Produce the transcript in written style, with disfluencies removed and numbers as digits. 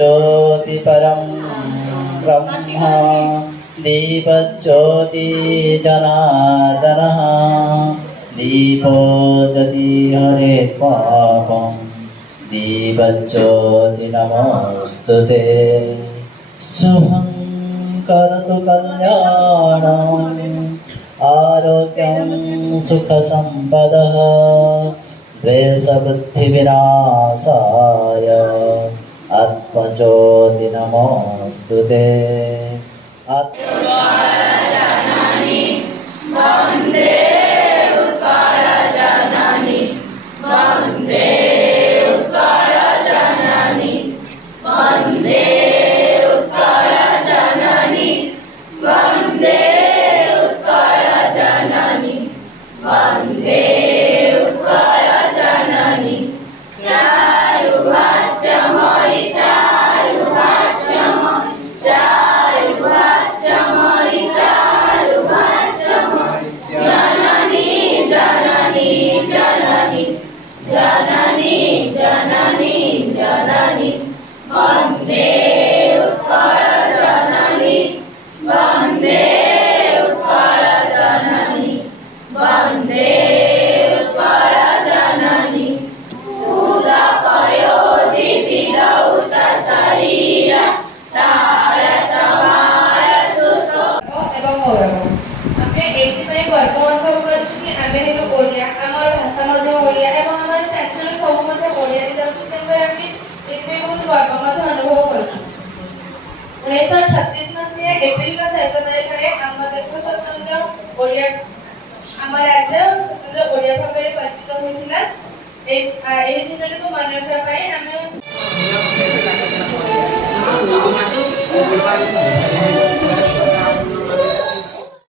ज्योति परम ब्रह्म दीपज्योति जनार्दनः दीपो यदि हरे पापं दीपज्योति नमोस्तुते शुभं करोतु कल्याणम् आरोग्यं सुखसम्पदः द्वेषबुद्धिविनाशाय आत्मज्योति नमोस्तुते एप्रिल 7 तारिखରେ ଆମ ଦେଶ ସ୍ୱତନ୍ତ୍ର ଓଡ଼ିଆ ଆମ ରାଜ୍ୟ ସ୍ୱତନ୍ତ୍ର ଓଡ଼ିଆ ଭାବରେ ପାଳିତ ହୋଇଥିଲା। ଏହି ଦିନଟିକୁ ମନେ ରଖିବା ପାଇଁ ଆମେ